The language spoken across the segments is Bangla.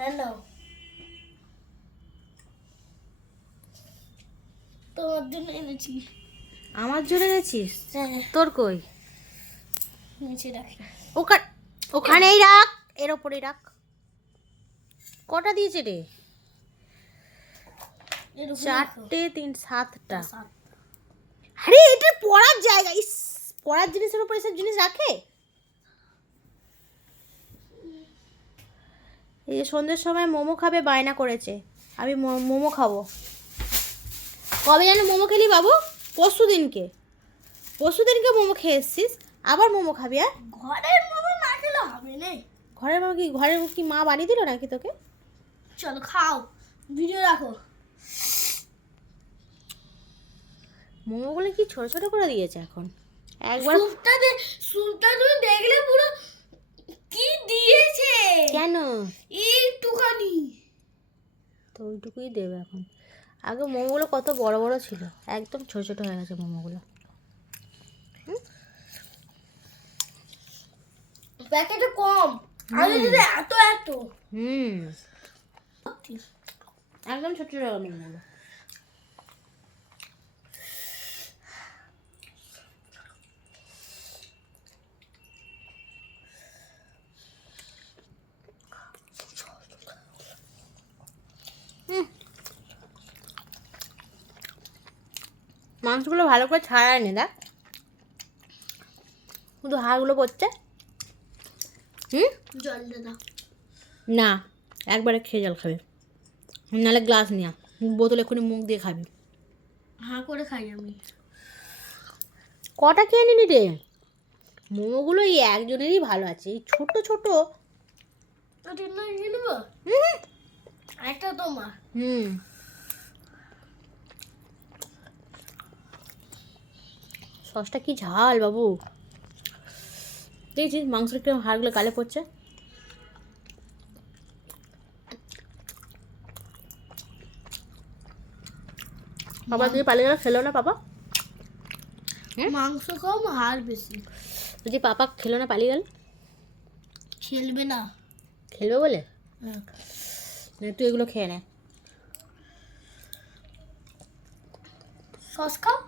হ্যালো, তোমার জন্য এনেছি। আমার জন্য গেছিস? হ্যাঁ, তোর কই? নিচে রাখি। ওখানেই রাখ, এর ওপরেই রাখ। কটা দিয়েছে রে? এর উপরে রাখো। 4টে 3 7টা। সাত। আরে এটা পড়ার জায়গা। ইস, পড়ার জিনিসের উপর এসব জিনিস রাখে? এই যে সন্ধ্যের সময় মোমো খাবে বায়না করেছে, আমি মোমো খাবো। কবে যেন মোমো খেলি বাবু? পরশু দিনকে মোমো খেয়ে এসছিস, আবার মোমো খাবি? আর ঘরের মোমো না খেলে হবে না। ঘরের কি মা বানিয়ে দিল নাকি তোকে? চলো খাও, ভিডিও রাখো। মোমোগুলো কি ছোট ছোট করে দিয়েছে এখন একবার। স্যুপটা তুমি দেখলে পুরো কি দিয়েছে। কেন? এইটুখানি। তো ওইটুকুই দেবে এখন। আগে মোমোগুলো কত বড় বড় ছিল, একদম ছোট ছোট হয়ে গেছে মোমোগুলো। প্যাকেটে কম, আমি যদি এত এত। একদম ছোট ছোট মোমোগুলো। মাংসগুলো ভালো করে ছাড়ায় নি, দেখ শুধু হাড়গুলো পড়ছে। জল দে দাও। না, একবারে খেয়ে জল খাবে, নাহলে গ্লাস নিয়ে বোতল এক্ষুনি মুখ দিয়ে খাবি। হাঁ করে খাই আমি। কটা খেয়ে নিলি রে? মোমোগুলো এই একজনেরই ভালো আছে, এই ছোট ছোট। তো তিন না নিয়ে নেবো। একটা তোমার। সসটা কি ঝাল বাবু! দেখছিস মাংসের কিরকম হাড়গুলো গালে পড়ছে। বাবা তুই পালিয়ে গেল, খেলো না পাপা? মাংস কম হাড় বেশি। যদি পাপা খেলো না পালিয়ে গেল? খেলবে না। খেলবে বলে? হ্যাঁ। তুই এগুলো খেয়ে নে। সস খাও।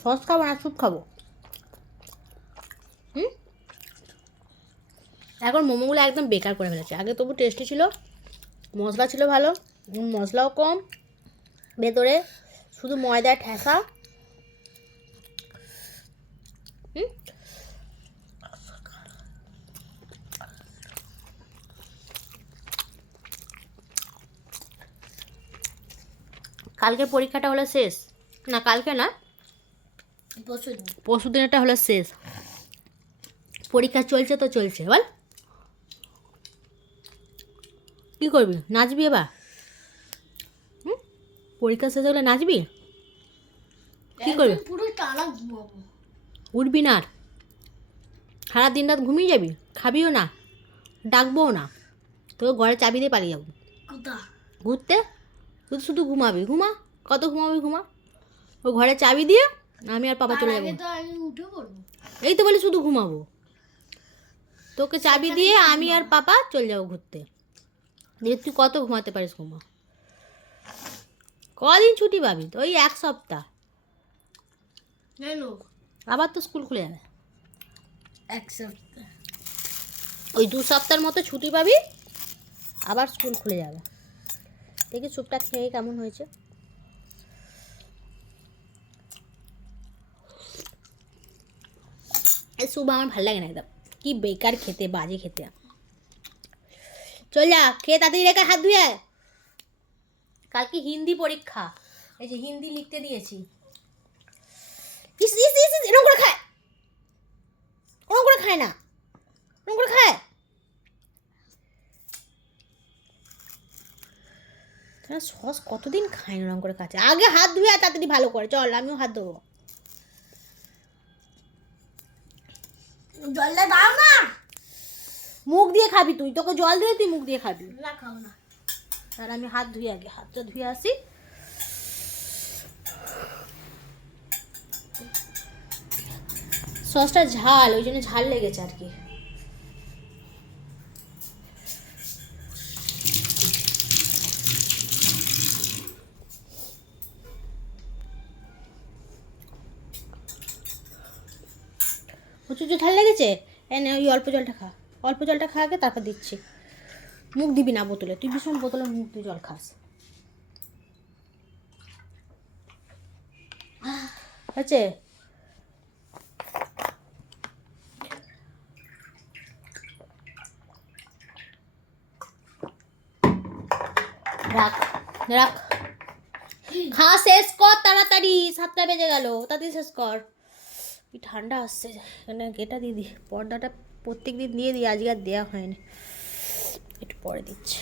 সস খাবো না, স্যুপ খাবো। এখন মোমোগুলো একদম বেকার করে ফেলেছে। আগে তবু টেস্টি ছিল, মশলা ছিল ভালো, মশলাও কম, ভেতরে শুধু ময়দা ঠেসা। কালকের পরীক্ষাটা হলো শেষ, না কালকে না, পরশু দিনেরটা হলো শেষ। পরীক্ষা চলছে তো চলছে, বল কী করবি? নাচবি এবার? পরীক্ষা শেষ হলে নাচবি? কী করবি? পুরো টানা ঘুমাবো। উঠবি না আর? সারা দিন রাত ঘুমিয়ে যাবি, খাবিও না, ডাকবোও না, তোকে ঘরে চাবি দিয়ে পালিয়ে যাবো কোথা? ঘুরতে। তুই শুধু ঘুমাবি, ঘুমা, কত ঘুমাবি ঘুমা। ও ঘরে চাবি দিয়ে আমি আর পাপা চলে যাবো। তো আমি উঠে পড়বো। এই তো বলি শুধু ঘুমাবো, তোকে চাবি দিয়ে আমি আর পাপা চলে যাবো ঘুরতে। দিয়ে তুই কত ঘুমাতে পারিস ঘুমা। কদিন ছুটি পাবি? তো ওই 1 সপ্তাহ, কেন? আবার তো স্কুল খুলে যাবে। এক সপ্তাহ। ওই 2 সপ্তাহের মতো ছুটি পাবি, আবার স্কুল খুলে যাবে। দেখি স্যুপটা খেয়ে কেমন হয়েছে। এই স্যুপ আমার ভালো লাগে না একদম, কি বেকার খেতে, বাজে খেতে। চল যা, খেয়ে তাড়াতাড়ি রেখে হাত ধুয়ে আয়। কালকে হিন্দি পরীক্ষা, এই যে হিন্দি লিখতে দিয়েছি। ইস ইস ইস ইস, এরকম করে খায়, ওরকম করে খায় না, ওরকম করে খায়। সস কতদিন খায় না, ওরকম করে খাচ্ছে। আগে হাত ধুয়ে আয় তাড়াতাড়ি ভালো করে, চল আমিও হাত ধোবো। জলটা দাও না। মুখ দিয়ে খাবি তুই, তোকে জল দিয়ে তুই মুখ দিয়ে খাবি। না খাবো না। আর আমি হাত ধুয়ে, আগে হাতটা ধুয়ে আসি। সসটা ঝাল, ওই জন্য ঝাল লেগেছে আর কি। প্রচুর ঠান্ডা লেগেছে? এনে ওই অল্প জলটা খা, অল্প জলটা খা আগে, তারপর দিচ্ছি। মুখ দিবি না বোতলে, তুই ভীষণ বোতলে মুখ দিয়ে জল খাস। হচ্ছে রাখ রাখ, খা শেষ কর তাড়াতাড়ি, 7টা বেজে গেল, তাড়াতাড়ি শেষ কর। কি ঠান্ডা আসছে, এখানে গেটা দিয়ে দি, পর্দাটা প্রত্যেক দিন দিয়ে দিই, আজকে আর দেওয়া হয়নি, একটু পরে দিচ্ছি।